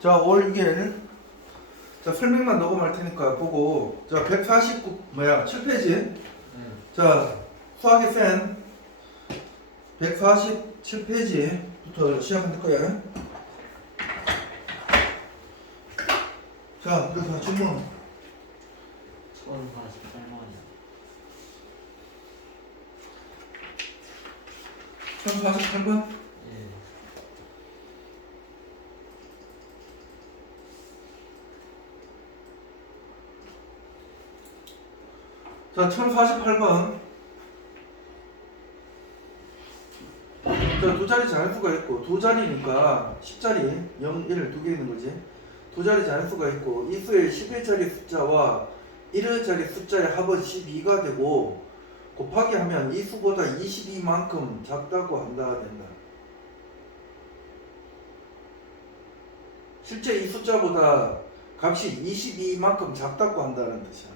자, 5월 6일. 자, 설명만 녹음할 테니까 보고. 자, 7페이지. 자, 수학의 fen 147페이지부터 시작할 거야. 자, 그래서 질문. 1048번이요. 1048번? 예. 자, 1048번. 자, 두 자리 자연수가 있고, 두 자리니까 10자리, 0, 1, 두 개 있는 거지. 두 자리 자연수가 있고, 이 수의 11자리 숫자와 1자리 숫자의 합은 12가 되고, 곱하기 하면 이 수보다 22만큼 작다고 한다 된다. 실제 이 숫자보다 값이 22만큼 작다고 한다는 뜻이야.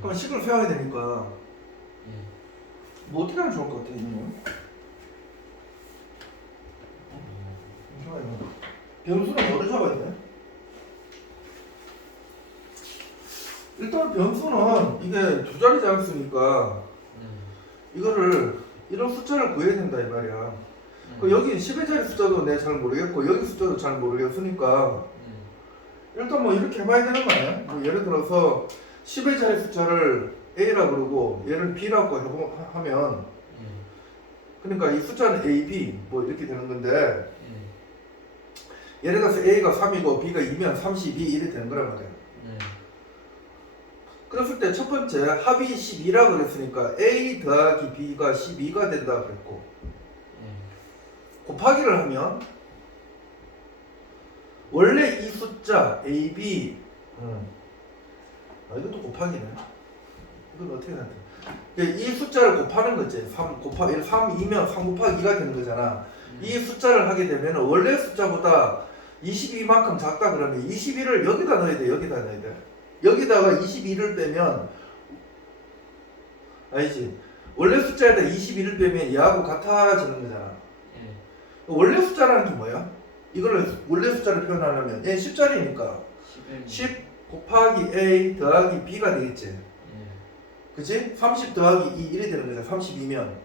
그럼 식을 세워야 되니까 뭐 어떻게 하면 좋을 것 같아, 이놈은? 변수는 뭐를 잡아야 돼? 일단 변수는 이게 두 자리 자연수니까 이거를 이런 숫자를 구해야 된다 이 말이야. 그 여기 11자리 숫자도 내가 잘 모르겠고 여기 숫자도 잘 모르겠으니까 일단 뭐 이렇게 해봐야 되는 거 아니야? 뭐 예를 들어서 11자리 숫자를 A라 그러고 얘를 B라고 하면 그러니까 이 숫자는 A, B 뭐 이렇게 되는 건데 예를 들어서 A가 3이고 B가 2면 32 이렇게 되는 거란 말이야. 그랬을 때 첫 번째 합이 12라고 그랬으니까 A 더하기 B가 12가 된다 그랬고 곱하기를 하면 원래 이 숫자 A, B 이것도 곱하기네. 이건 어떻게 해야 돼? 이 숫자를 곱하는 거지. 3 곱하기 3이면 3 곱하기 2가 되는 거잖아. 이 숫자를 하게 되면 원래 숫자보다 22만큼 작다 그러면 22를 여기다 넣어야 돼. 여기다 넣어야 돼. 여기다가 22를 빼면 알지? 원래 숫자에다 22를 빼면 얘하고 같아지는 거잖아. 원래 숫자라는 게 뭐야? 이거를 원래 숫자를 표현하려면 얘 10자리니까 10 곱하기 A 더하기 B가 되겠지. 그치? 30 더하기 2 이래 되는 거잖아. 32면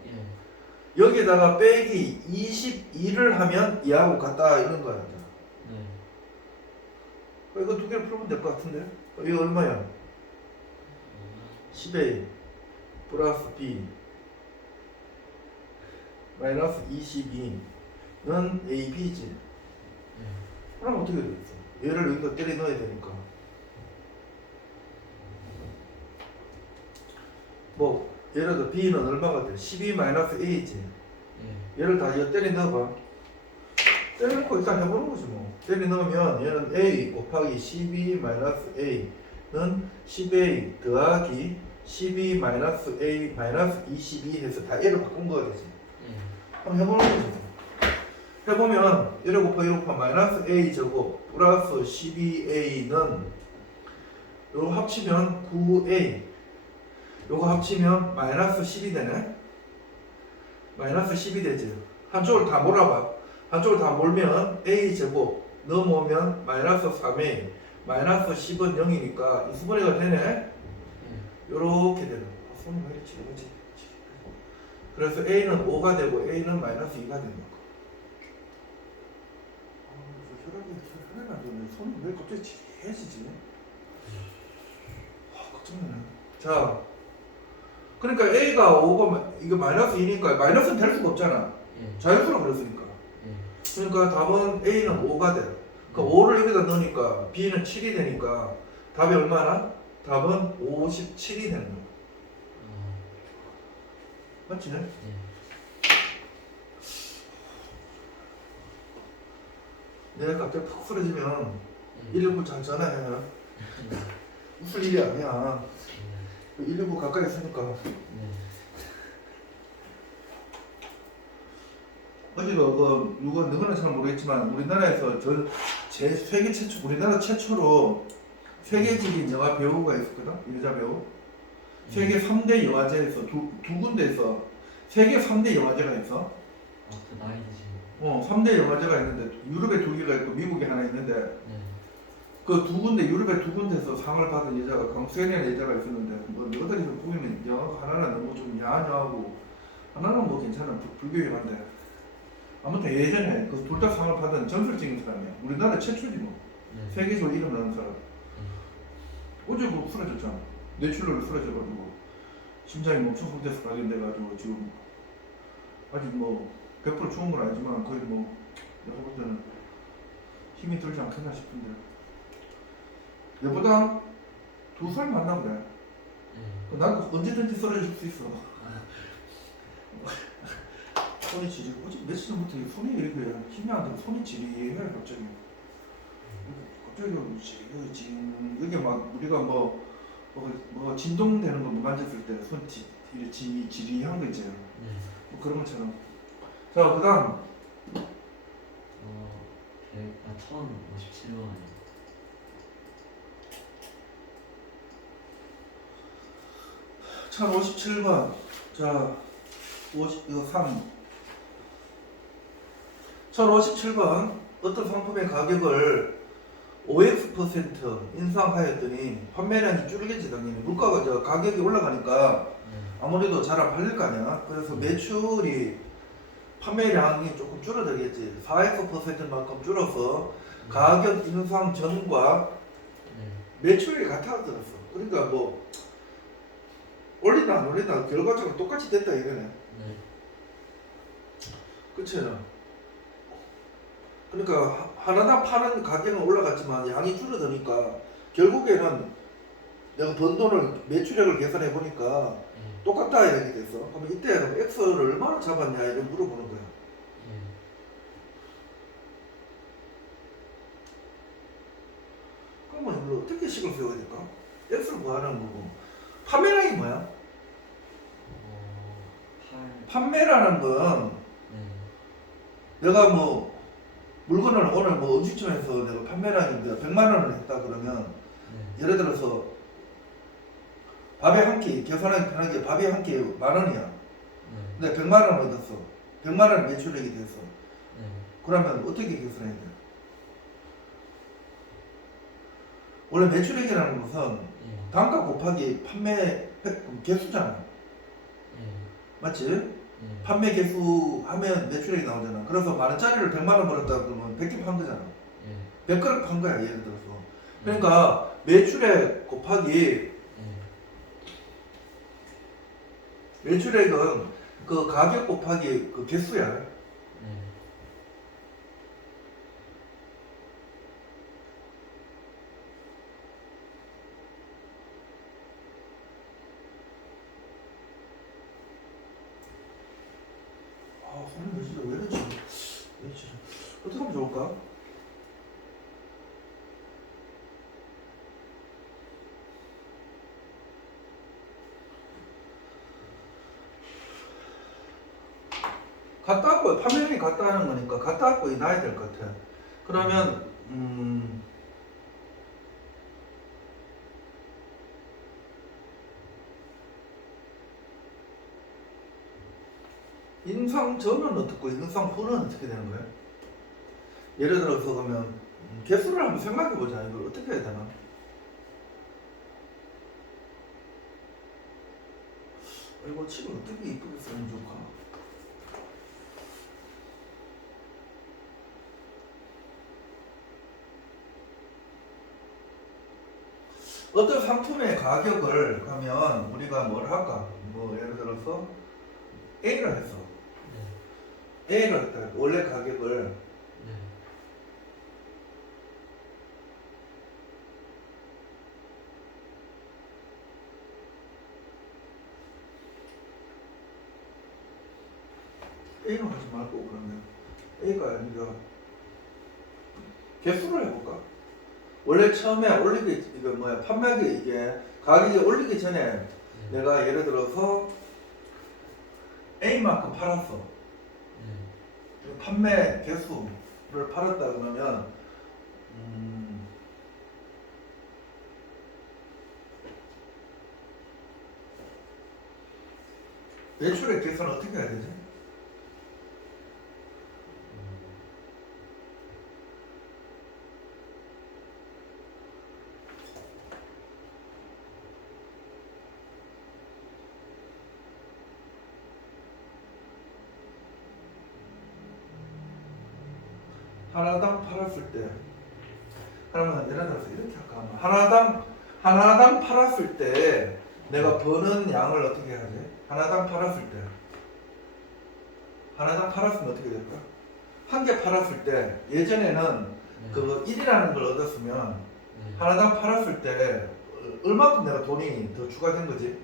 여기에다가 빼기 22를 하면 얘하고 같다 이런 거야. 이거 두 개를 풀면 될 것 같은데? 이거 얼마야? 10A 플러스 B 마이너스 22는 AB지. 그럼 어떻게 되겠어? 얘를 여기다 때려 넣어야 되니까 뭐 예를 들어 B는 얼마가 돼? 12 마이너스 A지. 얘를 다 여기 때려 넣어봐. 때려 넣고 일단 해보는 거지 뭐. 때려 넣으면 얘는 A 곱하기 12 마이너스 A는 10A 더하기 12 마이너스 A 마이너스 22 해서 다 얘를 바꾼 거가 되지. 한번 해보는 거지. 해보면 1 곱하기 1 곱하기 마이너스 A 제곱 플러스 12A는 요거 합치면 9A 요거 합치면 마이너스 10이 되네. 마이너스 10이 되지. 한쪽을 다 몰아봐. 한쪽을 다 몰면 A 제곱 넘어오면 마이너스 3A 마이너스 10은 0이니까 이 수분해가 되네. 요렇게 되는 거. 손이 왜 이렇게 지르지? 그래서 A는 5가 되고 A는 마이너스 2가 되는 거. 혈압이 안 좋네. 손이 왜 갑자기 지해지지? 걱정이네. 자, 그러니까 A가 5가 이거 마이너스 2니까 마이너스는 될 수가 없잖아. 자연수로 그랬으니까. 그러니까 답은 A는 5가 돼. 그러니까 5를 여기다 넣으니까 B는 7이 되니까 답이 얼마나? 답은 57이 되는 거야. 맞지? 내가 갑자기 푹 쓰러지면 119 잘 전화해. 웃을 일이 아니야. 119 가까이 있으니까. 어제도 누가 누구는 잘 모르겠지만 우리나라에서 세계 최초 우리나라 최초로 세계적인 영화 배우가 있었거든. 여자 배우. 세계 3대 영화제에서 두 군데에서 세계 3대 영화제가 있어. 그 나이 드신 3대 영화제가 있는데 유럽에 2개가 있고 미국에 하나 있는데 네. 그 두 군데 유럽의 두 군데에서 상을 받은 여자가 강수현이라는 여자가 있었는데 뭐 너희들이 보면 영화가 하나는 너무 좀 야한 영화고 하나는 뭐 괜찮은 불교 영화인데 아무튼 예전에 그 둘 다 상을 받은 전설적인 사람이야. 우리나라 최초지 뭐. 네. 세계적으로 이름 나는 사람. 어제 그 쓰러졌잖아. 뇌출혈로 쓰러져가지고 심장이 멈춘 상태에서 발견돼가지고 지금 아직 뭐 100% 죽은 건 아니지만 거의 뭐 내가 볼 때는 힘이 들지 않겠나 싶은데 얘보다 2살 많나 보네. 네. 나도 언제든지 쓰러질 수 있어. 손이 지리고 어제 며칠 전부터 손이 이렇게 힘이 안 들어 손이 지리해 갑자기. 갑자기 지금 이게 막 우리가 뭐 진동되는 거 만졌을 때 손 지리한 거 있지. 네. 뭐 그런 것처럼. 자 그다음 1057번이요. 1057번. 자 이거 3. 1057번. 어떤 상품의 가격을 5x% 인상하였더니 판매량이 줄겠지 당연히. 물가가 가격이 올라가니까 네. 아무래도 잘 안 팔릴 거 아니야. 그래서 매출이 판매량이 조금 줄어들겠지. 4x%만큼 줄어서 가격 인상 전과 네. 매출이 같아들었어. 그러니까 뭐 올리나 안 올리나 결과적으로 똑같이 됐다 이거네. 네. 그치? 그러니까 하나당 파는 가격은 올라갔지만 양이 줄어드니까 결국에는 내가 번 돈을 매출액을 계산해 보니까 네. 똑같다 이렇게 됐어. 그럼 이때 X를 얼마나 잡았냐 이걸 물어보는 거야. 네. 그러면 이걸 어떻게 식을 세워야 될까? X를 구하는 거고 판매량이 뭐야? 8. 판매라는 건 네. 내가 뭐 물건을 오늘 뭐 음식점에서 내가 판매량인데 100만 원을 했다 그러면 네. 예를 들어서 밥에 한 끼 계산하기 편하게 밥이 한 끼에 10,000원이야. 네. 근데 100만 원을 얻었어. 100만 원 매출액이 됐어. 네. 그러면 어떻게 계산해야 돼? 원래 매출액이라는 것은 네. 단가 곱하기 판매 개수잖아. 네. 맞지? 네. 판매 개수 하면 매출액이 나오잖아. 그래서 10,000원짜리를 100만 원 벌었다 그러면 100개 판 거잖아. 네. 100그릇 판 거야 예를 들어서. 그러니까 매출액 곱하기 매출액은 그 가격 곱하기 그 개수야. 네. 소리 진짜 왜 이러지? 왜 이러지? 어떻게 하면 좋을까? 같다 고 판매량이 같다는 거니까 같다 고 놔야 될 것 같아. 그러면 인상 전은 어떻고 인상 후는 어떻게 되는 거야? 예를 들어서 그러면 개수를 한번 생각해 보자. 이걸 어떻게 해야 되나? 이거 책을 어떻게 이쁘게 쓰면 좋을까? 어떤 상품의 가격을 가면 우리가 뭘 할까? 뭐 예를 들어서 A를 했어. A를 했다. 원래 가격을 네. A로 하지 말고 그러면 A가 아니라 개수를 해볼까? 원래 처음에 올리기 이거 뭐야 판매하기 이게 가격이 올리기 전에 내가 예를 들어서 A만큼 팔았어. 네. 판매 개수를 팔았다 그러면 매출액 계산을 어떻게 해야 되지? 하나당 팔았을 때 그러면 예를 들어서 이렇게 할까? 하나당 팔았을 때 내가 버는 양을 어떻게 해야 돼? 하나당 팔았을 때 하나당 팔았으면 어떻게 될까? 한 개 팔았을 때 예전에는 그 1이라는 걸 얻었으면 하나당 팔았을 때 얼마큼 내가 돈이 더 추가된 거지?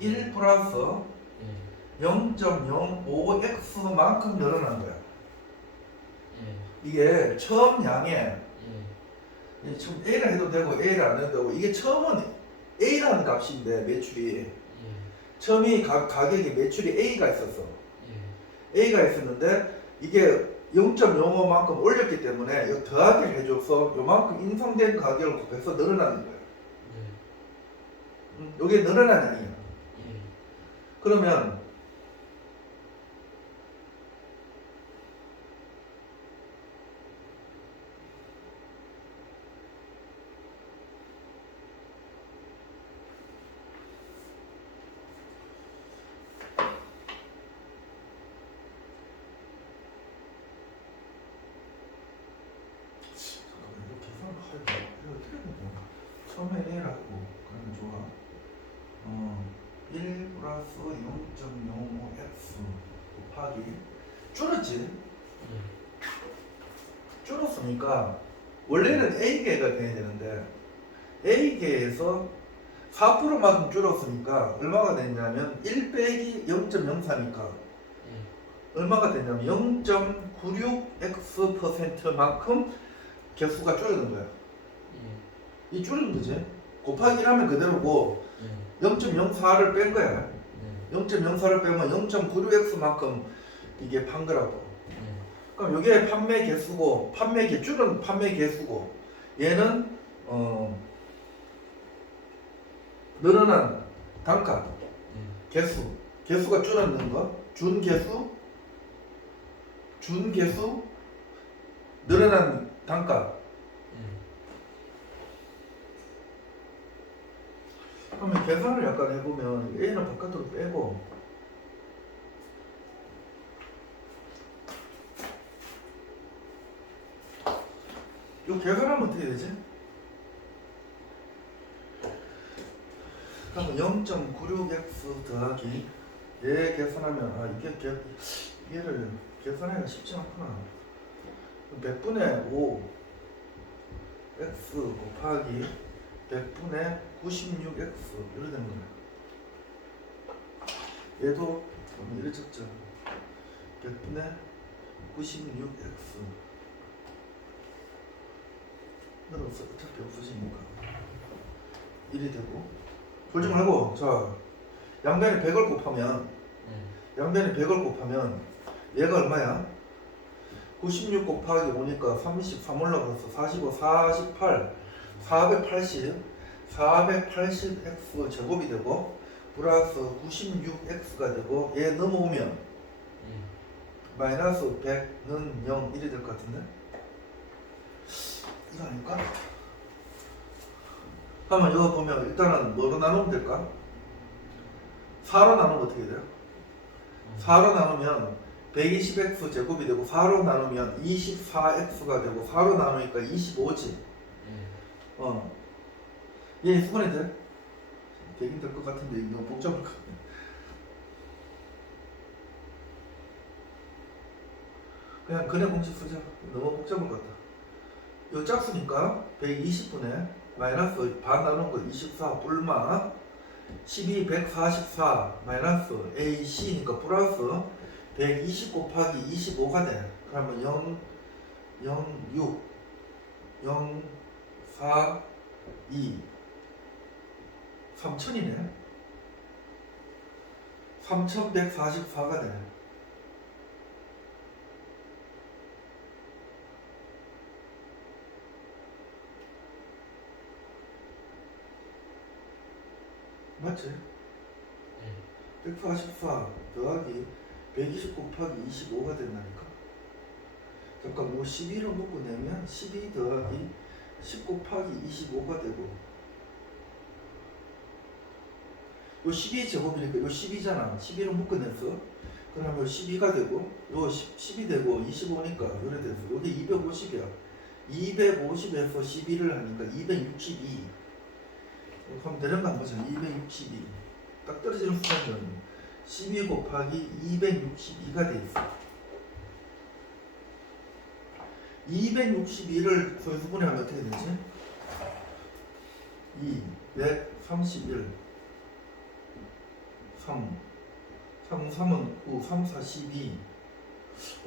1 플러스 0.05x만큼 늘어난 거야. 이게 처음 양에 지금 A를 해도 되고 A를 안 해도 되고 이게 처음은 A라는 값인데 매출이 처음이 가격이 매출이 A가 있었어. A가 있었는데 이게 0.05만큼 올렸기 때문에 이 더하기를 해줘서 요만큼 인상된 가격을 곱해서 늘어나는 거야. 요게 늘어난 양이야. 그러면 처음에 A라고 그러면 좋아. 1 플러스 0.05x 곱하기 줄었지? 줄었으니까 원래는 A계가 돼야 되는데 A계에서 4%만큼 줄었으니까 얼마가 됐냐면 1 빼기 0.04니까 얼마가 됐냐면 0.96x%만큼 개수가 줄어든 거야. 이 줄은 거지. 곱하기 1하면 그대로고 0.04를 뺀 거야. 0.04를 빼면 0.96x만큼 이게 판 거라고. 그럼 이게 판매 개수고 줄은 판매 개수고 얘는 늘어난 단가 개수가 줄었는 거 준 개수 늘어난 단가. 그러면 계산을 약간 해보면 A는 바깥으로 빼고 이거 계산하면 어떻게 되지? 그러면 0.96x 더하기 얘 계산하면 얘를 계산하기가 쉽지 않구나. 몇 분의 5 x 곱하기 100분의 96x 이렇게 되는 거야. 얘도 이렇게 적자. 100분의 96x 이건 어차피 없어지니까 1이 되고 솔직히 말고 자 양변에 100을 곱하면 얘가 얼마야? 96 곱하기 5니까 33 올라가서 45, 48 480x 제곱이 되고 플러스 96x가 되고 얘 넘어오면 마이너스 100는 0, 1이 될 것 같은데? 이거 아닐까? 그러면 이거 보면 일단은 뭐로 나누면 될까? 4로 나누면 어떻게 돼요? 4로 나누면 120x 제곱이 되고 4로 나누면 24x가 되고 4로 나누니까 25지. 얘 수분해 돼? 되긴 될 것 같은데 이거 너무 복잡할 것 같네. 그냥 근해 공식 쓰자. 너무 복잡할 것 같다. 이거 짝수니까 120분의 마이너스 반 나누는 거 24 뿔마 12 144 마이너스 AC니까 플러스 120 곱하기 25가 돼. 그러면 0 6 0 4 2 3000이네. 3144가 되네. 맞지? 144 더하기 120 곱하기 25가 된다니까. 잠깐 뭐 12를 묶고 내면 12 더하기 10 곱하기 25가 되고 요 12 제곱이니까 요 12잖아. 12를 묶어냈어. 그러면 12가 되고 요 10이 되고 25니까 요래 돼서 요게 250이야. 250에서 12를 하니까 262. 이렇게 하면 되는 거 안 보자. 262. 딱 떨어지는 수학이거든요. 12 곱하기 262가 돼 있어. 262를 소수분해하면 어떻게 되지? 2, 131, 3, 3, 3은 9, 3, 4, 12.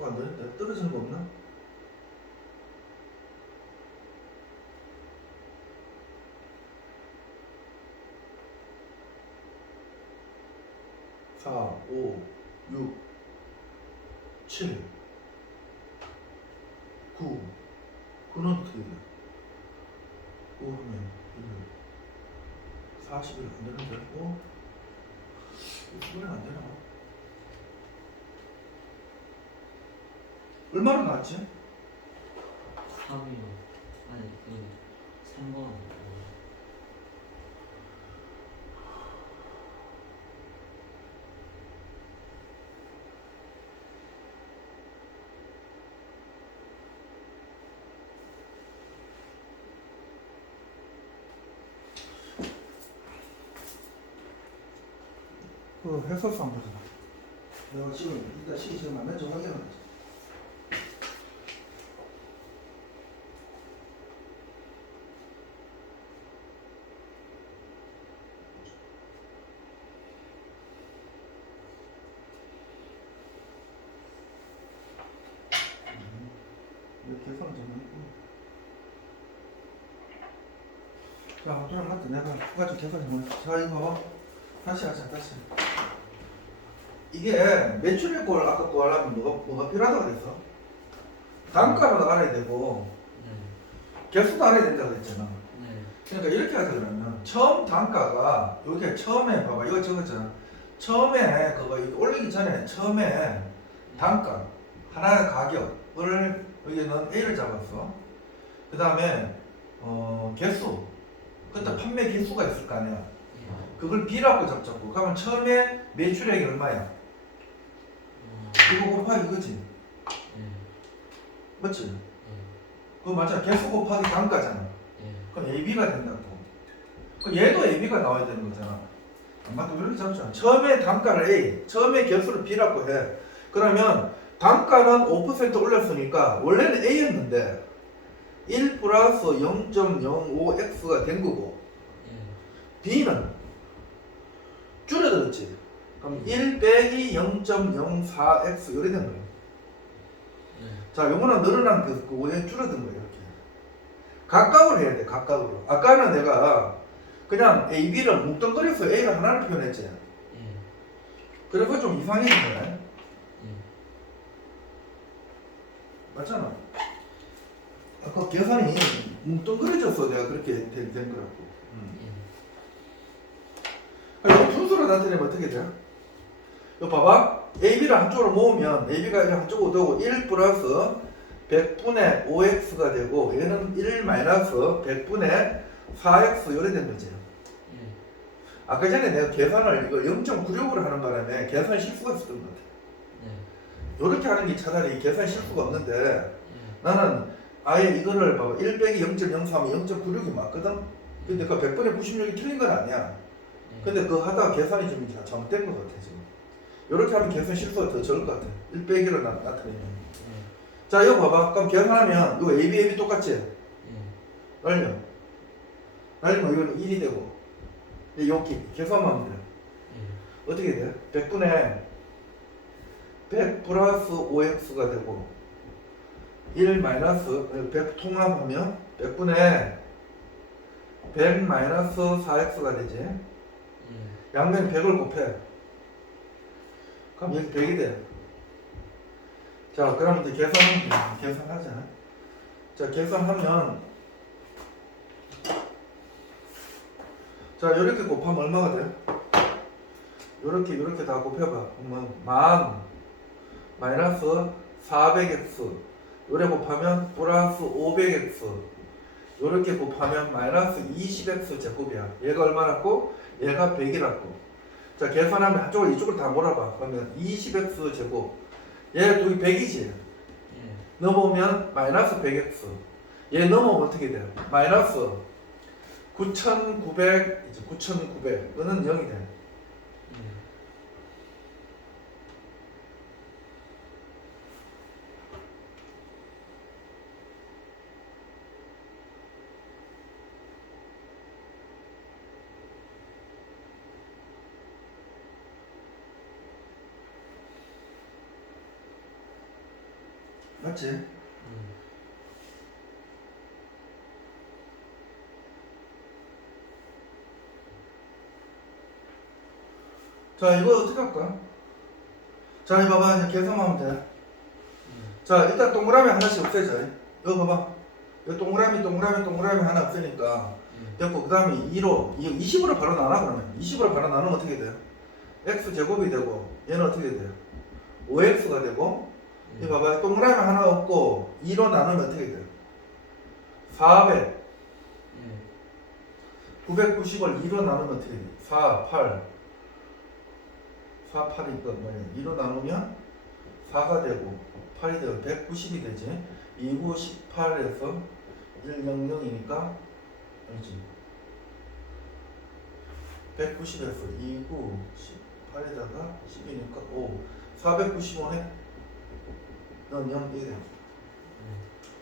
안 되는데? 떨어지는 거 없나? 4, 5, 6, 7, 9. 9는 어떻게 돼? 9 하면 41 안 되는데? 이거 수분해 안 되나? 얼마나 나왔지? 3이요. 아니, 3번. 그 해설사 한번 보자. 내가 지금 일단 시험 안 맨저 확인하자. 계산 좀 했고. 야, 그럼 내가 후가지 계산 좀 해. 자, 이거 다시 하자, 다시. 이게 매출액을 아까 구하려면 뭐가 필요하다고 그랬어? 단가를 알아야 되고 개수도 알아야 된다고 그랬잖아. 그러니까 이렇게 하자 그러면 처음 단가가 여기 처음에 봐봐 이거 적었잖아. 처음에 그거 올리기 전에 처음에 단가 하나의 가격을 여기는 A를 잡았어. 그 다음에 개수 그때 판매 개수가 있을 거 아니야. 그걸 B라고 잡자고. 그러면 처음에 매출액이 얼마야? 이거 곱하기 이거지. 맞지? 그거 맞잖아. 개수 곱하기 단가잖아. 그럼 AB가 된다고. 그럼 얘도 AB가 나와야 되는 거잖아. 안 맞다. 이렇게 잡잖아. 처음에 단가를 A, 처음에 개수를 B라고 해. 그러면 단가는 5% 올렸으니까 원래는 A였는데 1 플러스 0.05X가 된 거고 B는 줄어들었지. 그럼 1 빼기 0.04X 이렇게 된 거예요. 자, 요거는 늘어난 그 오해 줄어든 거예요. 이렇게 각각으로 해야 돼. 각각으로. 아까는 내가 그냥 A, B를 뭉뚱그려서 A를 하나를 표현했지. 그래서 좀 이상해진 거네. 맞잖아. 아까 계산이 뭉뚱그려져서 내가 그렇게 된 거라고. 이거 분수로 나타내면 어떻게 돼? 이거 봐봐. AB를 한쪽으로 모으면 AB가 한쪽으로 되고 1 플러스 100분의 5X가 되고 얘는 1 마이너스 100분의 4X 이래 된 거지. 아까 전에 내가 계산을 이걸 0.96으로 하는 바람에 계산 실수가 있었던 것 같아. 이렇게 하는 게 차라리 계산 실수가 없는데 나는 아예 이거를 봐봐. 1 빼기 0.03하면 0.96이 맞거든? 근데 그 100분의 96이 틀린 건 아니야. 근데 그거 하다가 계산이 좀 잘못된 것 같아 지금. 이렇게 하면 계산 실수가 더 적을 것 같아. 1 빼기로 나타내면. 자 이거 봐봐. 그럼 계산하면 이거 AB, AB 똑같지? 날리면 이거는 1이 되고 여기 계산만 하면 돼. 어떻게 돼? 100분의 100 플러스 5X가 되고 1 마이너스 100 통합하면 100분의 100 마이너스 4X가 되지. 양면 100을 곱해. 그럼 여기 100이 돼. 자, 그럼 이제 계산하자. 자, 계산하면 자, 이렇게 곱하면 얼마가 돼? 이렇게 다 곱해봐. 그러면 만 마이너스 400x 요래 곱하면 플러스 500x 요렇게 곱하면 마이너스 20x 제곱이야. 얘가 얼마라고? 얘가 100이라고. 자, 계산하면 한쪽을 이쪽으로 다 몰아봐. 그러면 20x 제곱. 얘 둘이 100이지. 예. 넘어오면 마이너스 100x. 얘 넘어오면 어떻게 돼요? 마이너스 9,900, 이제 9,900. 이거는 0이 돼. 예. 맞지? 자, 이거 어떻게 할까? 자, 이거 봐봐. 이제 계산하면 돼. 자, 일단 동그라미 하나씩 없애자. 이거 봐봐. 이거 동그라미 하나 없애니까. 됐고, 그 다음에 2로, 이거 20으로 바로 나눠, 그러면. 20으로 바로 나누면 어떻게 돼요? x 제곱이 되고, 얘는 어떻게 돼요? 5x가 되고, 이거 봐봐. 동그라미 하나 없고, 2로 나누면 어떻게 돼요? 400. 990을 2로 나누면 어떻게 돼요? 4, 8. 4, 8이니까 뭐냐? 2로 나누면 4가 되고 8이 되고 190이 되지. 29, 18에서 100이니까 아니지. 190에서 29, 18에다가 10이니까 5. 495네. 넌 0, 1이 돼.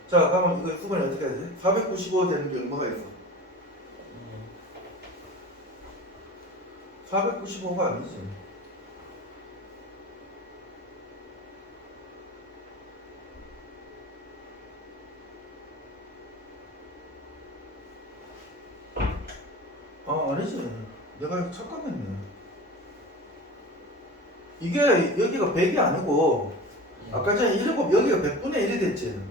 자, 그러면 이거 수분이 어떻게 해야 되지? 495 되는 게 얼마가 있어? 495가 아니지. 아니지. 내가 착각했네. 이게 여기가 100이 아니고 아까 전에 7 여기가 100분의 1이 됐지.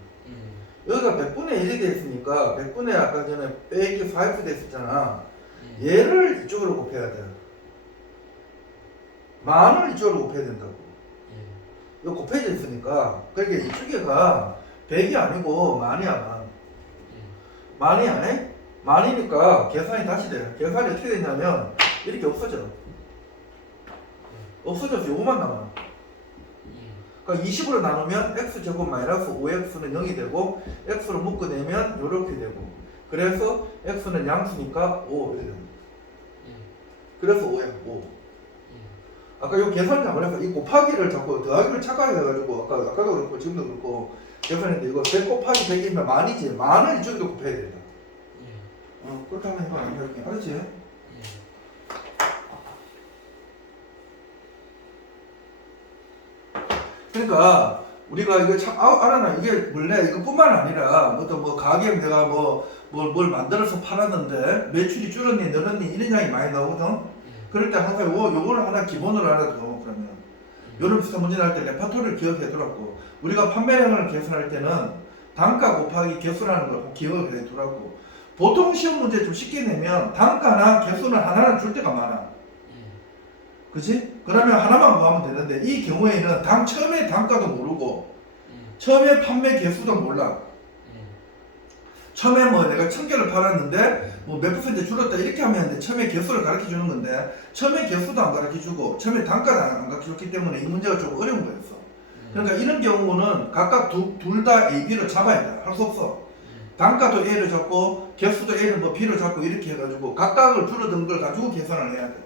여기가 100분의 1이 됐으니까 100분의 아까 전에 빼기 4x 됐었잖아. 얘를 이쪽으로 곱해야 돼. 만을 이쪽으로 곱해야 된다고. 이거 곱해져 있으니까 그러니까 이쪽에가 100이 아니고 만이야 만. 만이 안 해? 만이니까 계산이 다시 돼. 계산이 어떻게 되냐면 이렇게 없어져. 없어져서 요거만 남아. 그러니까 20으로 나누면 x제곱 마이너스 5x는 0이 되고 x로 묶어내면 요렇게 되고 그래서 x는 양수니까 5 이렇게 됩니다. 그래서 5야 5. 아까 요 계산 잘못해서 이 곱하기를 자꾸 더하기를 착각해가지고 아까도 그렇고 지금도 그렇고 계산했는데 이거 100 곱하기 100이면 만이지. 만을 이쪽에도 곱해야 된다. 그렇게 하면 해봐. 이렇게 알았지? 그러니까 우리가 이거 참 알아놔. 이게 원래 이것뿐만 아니라 뭐 가게 내가 뭘 만들어서 팔았는데 매출이 줄었니 늘었니 이런 양이 많이 나오거든. 그럴 때 항상 요거를 하나 기본으로 알아둬. 그러면 요런 비슷한 문제 나올 때 레파토리를 기억해 두라고. 우리가 판매량을 계산할 때는 단가 곱하기 개수라는 걸 꼭 기억을 해 두라고. 보통 시험 문제 좀 쉽게 내면 단가나 개수는 하나를 줄 때가 많아. 그치? 그러면 하나만 구하면 되는데 이 경우에는 처음에 단가도 모르고 처음에 판매 개수도 몰라. 처음에 내가 1000개를 팔았는데 몇 퍼센트 줄었다 이렇게 하면 되는데 처음에 개수를 가르쳐 주는 건데 처음에 개수도 안 가르쳐 주고 처음에 단가도 안 가르쳐 줬기 때문에 이 문제가 좀 어려운 거였어. 그러니까 이런 경우는 각각 둘 다 A, B를 잡아야 돼. 할 수 없어. 단가도 A를 잡고 개수도 A를 B를 잡고 이렇게 해가지고 각각을 줄어든 걸 가지고 계산을 해야 돼.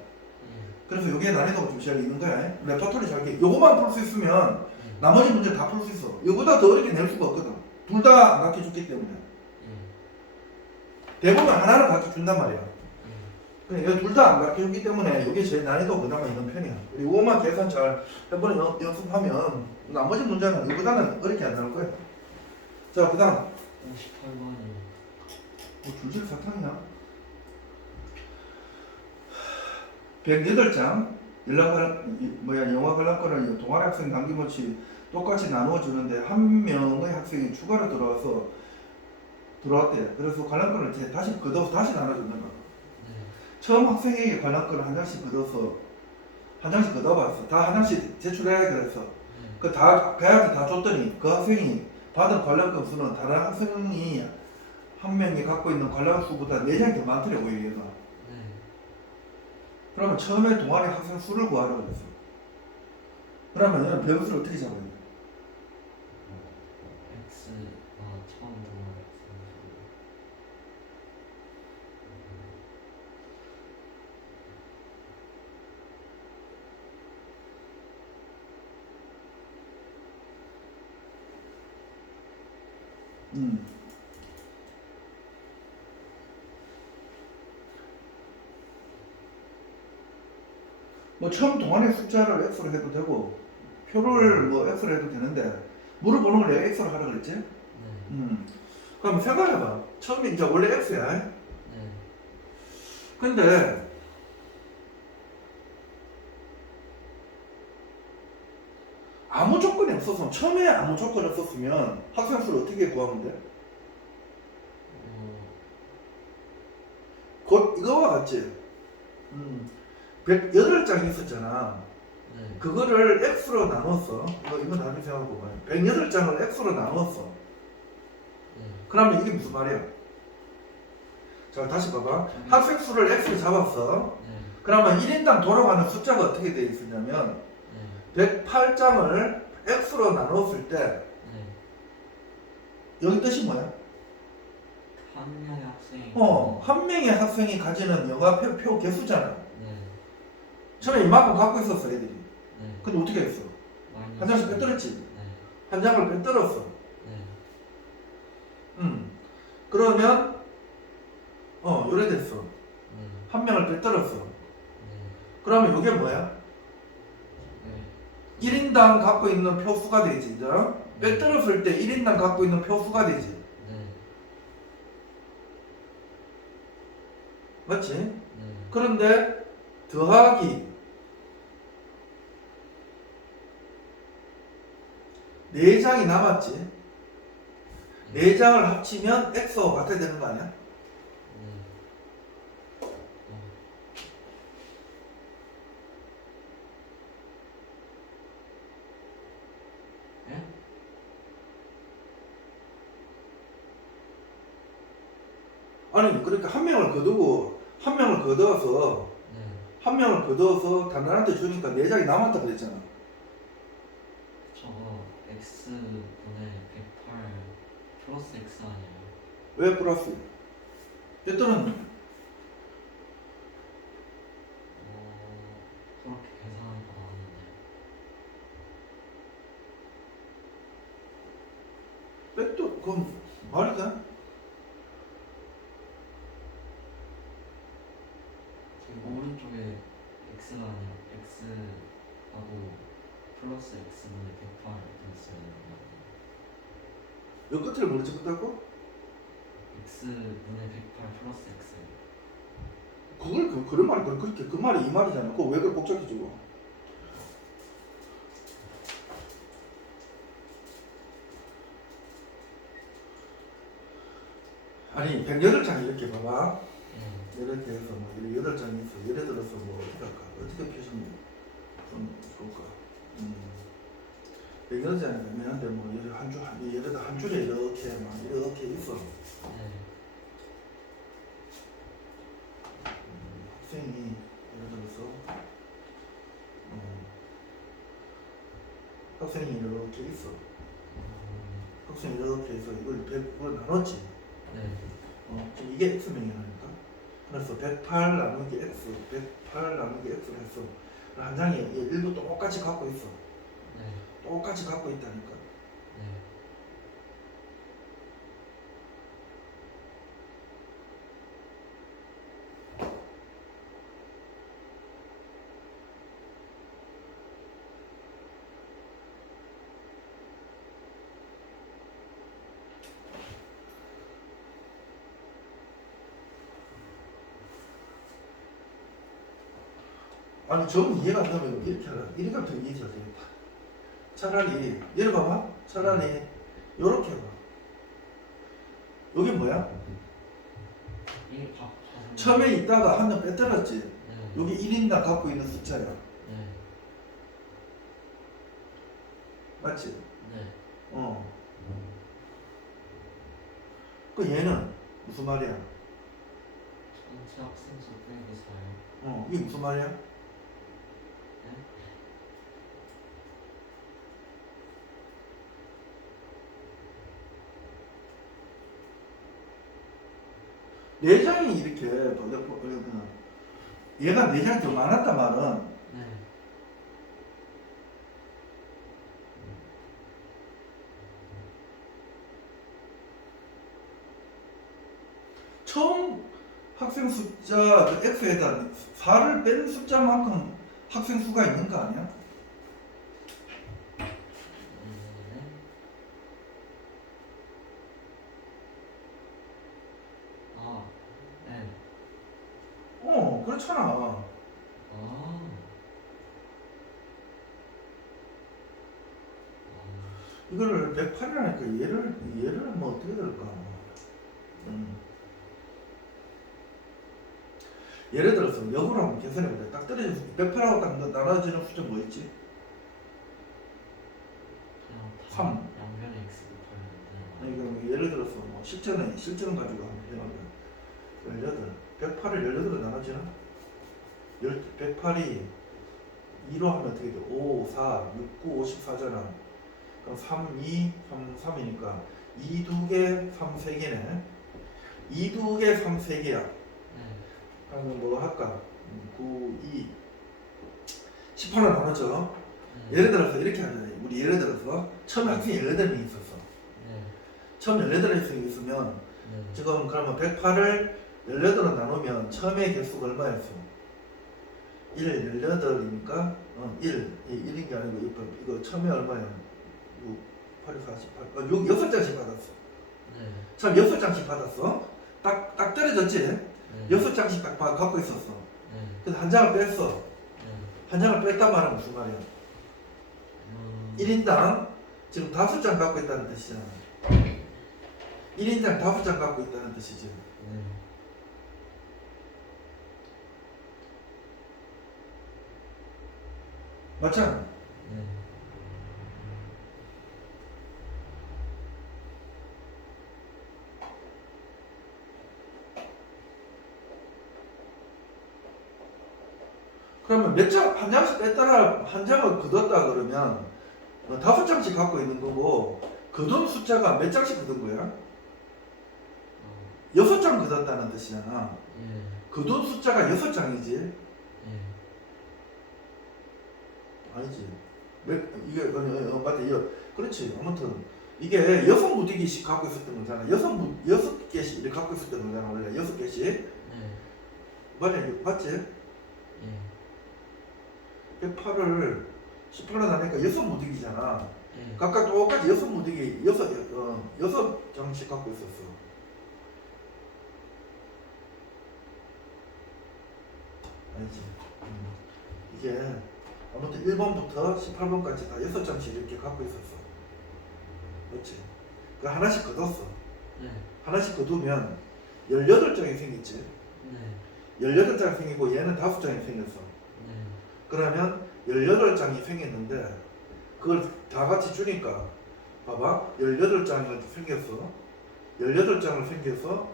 그래서 이게 난이도가 좀 제일 있는 거야. 레퍼토리 잘게. 요거만 풀 수 있으면 나머지 문제 다 풀 수 있어. 이거보다 더 어렵게 낼 수가 없거든. 둘 다 안 가르쳐 줬기 때문에. 대부분 하나를 가르쳐 준단 말이야. 그러니까 둘 다 안 가르쳐 줬기 때문에 이게 제일 난이도가 그나마 있는 편이야. 그리고 이거만 계산 잘 해보는 연습하면 나머지 문제는 이거보다는 어렵게 안 나올 거야. 자, 그 다음. 58번이요. 줄질 사탕이야. 108장 영화 관람권을 동아리 학생 남김없이 똑같이 나누어 주는데 한 명의 학생이 추가로 들어왔대. 그래서 관람권을 다시 걷어서 다시 나눠준다. 처음 학생에게 관람권을 한 장씩 걷어서 한 장씩 걷어봤어. 다 한 장씩 제출해야 그랬어. 그 배한테 다 줬더니 그 학생이 받은 관람권 수는 다른 학생이 한 명이 갖고 있는 관람 수보다 4장이 더 많더라고 얘가. 그러면 처음에 동아리 학생 수를 구하라고 그랬어. 그러면 얘는 배수를 어떻게 잡아야 돼? X가 처음 동아리 X. 음. 뭐 처음 동안의 숫자를 X로 해도 되고 표를 뭐 X로 해도 되는데 물어보는 걸 내가 X로 하라 그랬지? 네. 그럼 생각해봐. 처음에 이제 원래 X야. 네. 근데 아무 조건이 없었으면 처음에 아무 조건이 없었으면 학생 수를 어떻게 구하면 돼? 어, 곧 이거와 같지? 108장이 있었잖아. 네. 그거를 X로 나눴어. 이거 나중에 생각해보면 108장을 X로 나눴어. 네. 그러면 이게 무슨 말이야? 자, 다시 봐봐. 학생 수를 X로 잡았어. 네. 그러면 1인당 돌아가는 숫자가 어떻게 되어 있었냐면 네. 108장을 X로 나눴을 때 네. 여기 뜻이 뭐야? 한 명의 학생이. 한 명의 학생이 가지는 영화표 개수잖아. 네. 처음에 이만큼 갖고 있었어, 애들이. 네. 근데 어떻게 했어? 마이너스. 한 장씩 빼뜨렸지? 네. 한 장을 빼뜨렸어. 네. 그러면 요래 됐어. 네. 한 명을 빼뜨렸어. 네. 그러면 이게 뭐야? 네. 1인당 갖고 있는 표수가 되지. 그죠? 빼뜨렸을 때 1인당 갖고 있는 표수가 되지. 네. 맞지? 네. 그런데 더하기 4장이 남았지. 4장을 합치면 X와 같아야 되는 거 아니야? 네? 아니 그러니까 한 명을 거두고 한 명을 거두어서 네. 한 명을 거두어서 단단한테 주니까 4장이 남았다 그랬잖아. 저거 X분의 108 플러스 X 아니에요? 왜 플러스? 얘들은 그렇게 계산하니까 나왔는데. 빼도 그건 말이 돼? 지금 오른쪽에 X가 아니라 X하고 플러스 X분의 108 됐어야 되는 거 아니에요? 여 끝을 먼저 끝하고 X분의 108 플러스 X. 그런 말이 그렇게 그 말이 이 말이잖아. 그거 왜 그걸 복잡해 줘? 아니 108장 이렇게 봐봐. 이렇게 해서 뭐 8장이 있어. 예를 들어서 뭐 어떻게 할까? 어떻게 표시면 좀 좋을까? 108장이 되면 뭐 예를 들어 한 줄에 이렇게 막 이렇게 있어. 학생이 예를 들어서 학생이 이렇게 있어. 학생이 이렇게 해서 이걸 100으로 나눴지. 지금 이게 X명이라니까. 그래서 108 나누기 X, 108 나누기 X를 했어. 한 장에 일도 똑같이 갖고 있어. 똑같이 갖고 있다니까. 아니 좀 이해가 안 되면 이렇게 하라. 이렇게 하면 더 이해가 되겠다. 차라리 얘를 봐봐. 차라리 요렇게 봐. 여기 뭐야? 이게 처음에 있다가 한 명 빼뜨렸지. 여기 1인당 갖고 있는 숫자야. 맞지? 그 얘는 무슨 말이야? 전체 학생 수 빼기 4요. 이게 무슨 말이야? 네? 내장이 이렇게 얘가 내장이 더 많았단 말은 네. 처음 학생 숫자 그 x에다 4를 뺀 숫자만큼 학생 수가 있는 거 아니야? 네. 아, 네. 그렇잖아. 아, 이거를 108이라니까 얘를 뭐 어떻게 들을까? 예를 들어서 역으로 한번 계산해보자. 딱 떨어져 108하고 딱 나눠지는 숫자 뭐 있지? 그냥 다 3. 양변에 x 곱하면 그러니까 예를 들어서 뭐 실전을 가지고 한번 해보면 18, 108을 18으로 나눠지나? 108이 2로 하면 어떻게 돼? 5, 4, 6, 9, 54잖아. 그럼 3, 2, 3, 3이니까 2, 2개, 3, 3개네. 2, 2개, 3, 3개야. 네. 그러면 뭐 할까? 9, 2, 18로 나눠져. 네. 예를 들어서 이렇게 하자. 우리 예를 들어서 처음에 학생이 18명이 있었어. 네. 처음 18명이 있으면 네. 지금 그러면 108을 18으로 나누면 처음에 개수가 얼마였어? 1, 18이니까 1인 게 아니고 이거 처음에 얼마야? 6, 8, 48, 6장씩 받았어. 네. 처음 6장씩 받았어. 딱 떨어졌지? 네. 6장씩 딱 갖고 있었어. 네. 근데 한 장을 뺐어. 네. 한 장을 뺐단 말은 무슨 말이야? 1인당 지금 5장 갖고 있다는 뜻이잖아. 1인당 5장 갖고 있다는 뜻이지. 네. 맞잖아. 네. 그러면 한 장씩 뺐다가 한 장을 거뒀다 그러면 5장씩 갖고 있는 거고 거둔 숫자가 몇 장씩 거둔 거야? 6장 거뒀다는 뜻이잖아. 예. 거둔 숫자가 6장이지. 예. 아니지. 이게 맞다. 이거 그렇지. 아무튼 이게 6무더기씩 갖고 있었던 거잖아. 6개씩 이렇게 갖고 있었던 거잖아. 원래 6개씩. 네. 맞지? 예. 108을 18로 나니까 6무더기잖아. 예. 각각 똑같이 6무더기 6장씩 갖고 있었어. 알지? 이게 아무튼 1번부터 18번까지 다 6장씩 이렇게 갖고 있었어. 그렇지? 그 하나씩 거뒀어. 네. 하나씩 거두면 18장이 생겼지. 네. 18장이 생기고 얘는 5장이 생겼어. 네. 그러면 18장이 생겼는데 그걸 다 같이 주니까 봐봐. 18장이 생겼어. 18장을 생겨서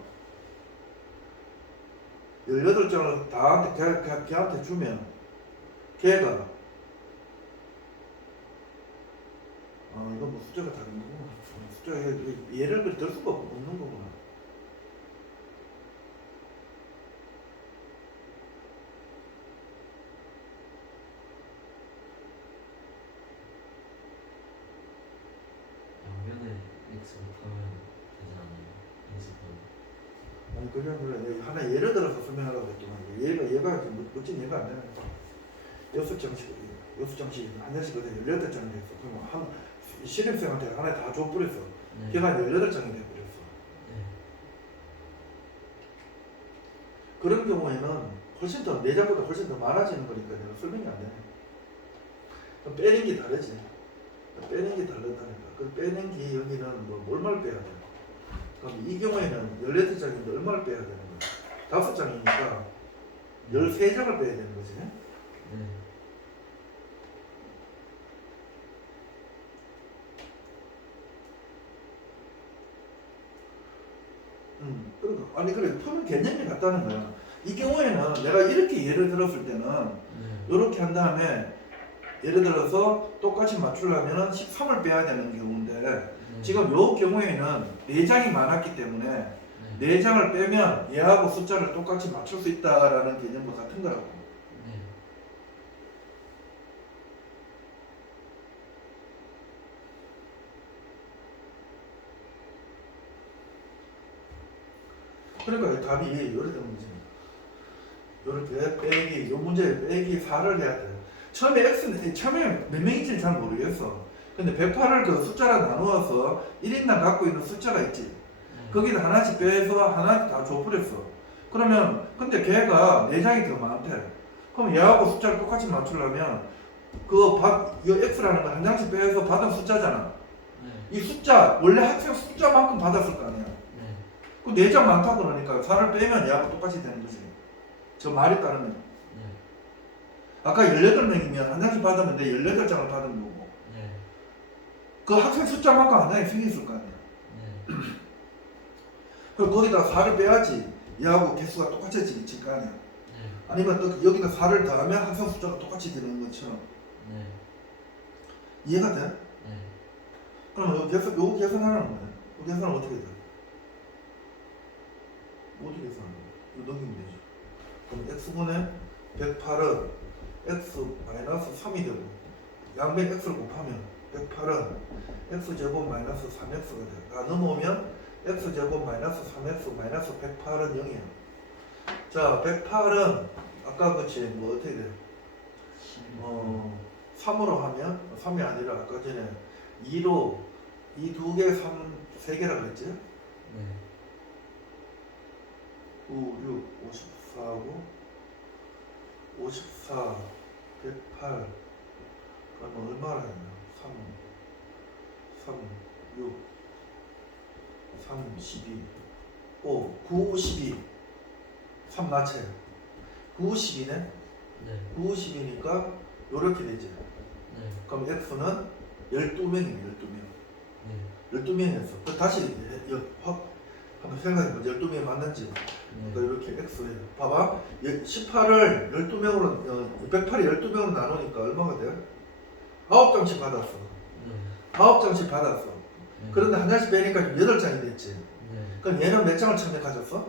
18장을 다 걔한테 주면 걔가 이거 뭐 숫자가 다른 거구나. 숫자가 얘를 들 수가 없는 거구나. 양변에 x 곱하면 되지 않아요? 인수분. 아니 그게 아니라 하나 예를 들어서 설명하라고 했더만 얘가 멋진 얘가 안 되는 거야. 6장씩 한 장씩 거든 18장이 됐어. 그럼 신입생한테 하나 다 줘버렸어. 네. 걔가 18장이 돼버렸어. 네. 그런 경우에는 훨씬 더 내장보다 훨씬 더 많아지는 거니까 내가 설명이 안 되네. 그럼 빼는 게 다르지. 빼는 게 다르다니까. 그 빼는 게 여기는 뭐 얼마를 빼야 돼? 그럼 이 경우에는 18장인데 얼마를 빼야 되는 거야? 5장이니까 13장을 빼야 되는 거지. 네. 그러니까 아니 그래 푸는 개념이 같다는 거야. 이 경우에는 내가 이렇게 예를 들었을 때는 네. 이렇게 한 다음에 예를 들어서 똑같이 맞추려면 13을 빼야 되는 경우인데 네. 지금 요 경우에는 4장이 많았기 때문에 4장을 빼면 얘하고 숫자를 똑같이 맞출 수 있다라는 개념과 같은 거라고. 네. 그러니까 이 답이 이렇게 되는 거지. 이렇게 빼기, 요 문제에 빼기 4를 해야 돼. 처음에 x는 처음에 몇 명인지는 잘 모르겠어. 근데 108을 그 숫자로 나누어서 1인당 갖고 있는 숫자가 있지. 네. 거기다 하나씩 빼서 하나 다 줘버렸어. 그러면 근데 걔가 4장이 더 많대. 그럼 얘하고 숫자를 똑같이 맞추려면 이 x라는 건 한 장씩 빼서 받은 숫자잖아. 네. 이 숫자 원래 학생 숫자만큼 받았을 거 아니야. 네. 그 4장 많다 그러니까 4를 빼면 얘하고 똑같이 되는 거지. 저 말이 따르면. 네. 아까 18명이면 한 장씩 받으면 돼. 18장을 받은 거고. 네. 그 학생 숫자만큼 한 장이 생겼을 거 아니야. 네. 그럼 거기다 4를 빼야지. 얘하고 개수가 똑같아질 거 아니야. 네. 아니면 또 여기다 4를 더하면 학생 숫자가 똑같이 되는 것처럼. 네. 이해가 돼? 네. 그럼 요 계산하는 거야. 요 계산은 어떻게 돼? 어떻게 계산하는 거야? 이거 넘기면 되죠. 그럼 x분의 108은 x-3이 되고 양변 x를 곱하면 108은 x제곱 마이너스 3x가 돼. 다 넘어오면 x제곱 마이너스 3x 마이너스 108은 0이야. 자, 108은 아까 그치 뭐 어떻게 돼? 3으로 하면 3이 아니라 아까 전에 2로 2 2개 3 3개라 그랬지? 네. 9, 6, 54하고 54, 108 그러면 얼마나 했나? 3, 6, 3, 12 5, 9, 12 3 나체 9, 12네? 네. 9, 12니까 요렇게 되지. 네. 그럼 X는 12명이네 12명 네. 12명이었어. 그 다시 확 한번 생각해봐. 12명이 맞는지. 네. 그러니까 이렇게 X예요. 봐봐. 18을 12명으로 108이 12명으로 나누니까 얼마가 돼? 9장씩 받았어. 네. 9장씩 받았어. 네. 그런데 한 장씩 빼니까 8장이 됐지. 네. 그럼 얘는 몇 장을 처음에 가졌어?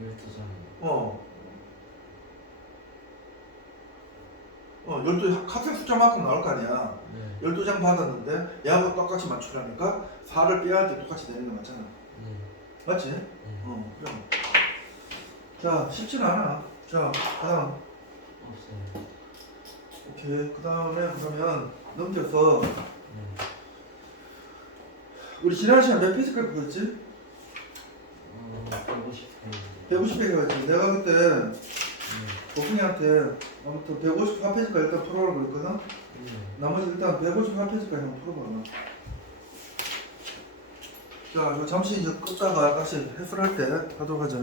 12장. 12 학생 숫자만큼 나올 거 아니야. 네. 12장 받았는데 얘하고 똑같이 맞추라니까 4를 빼야 할 때 똑같이 되는 거 맞잖아. 네. 맞지? 네. 그럼. 자, 쉽지는 않아. 자, 다음. 없어요. 오케이. 그 다음에 그러면 넘겨서 네. 우리 지난 시간 몇 페이지까지 보였지? 150페이지. 150페이지 가지. 내가 그때 네. 보승이한테 아무튼 154페이지까지 일단 풀어라고 그랬거든? 네. 나머지 일단 154페이지까지 한번 풀어봐. 자, 잠시 이제 끄다가 다시 해설할 때 하도록 하자.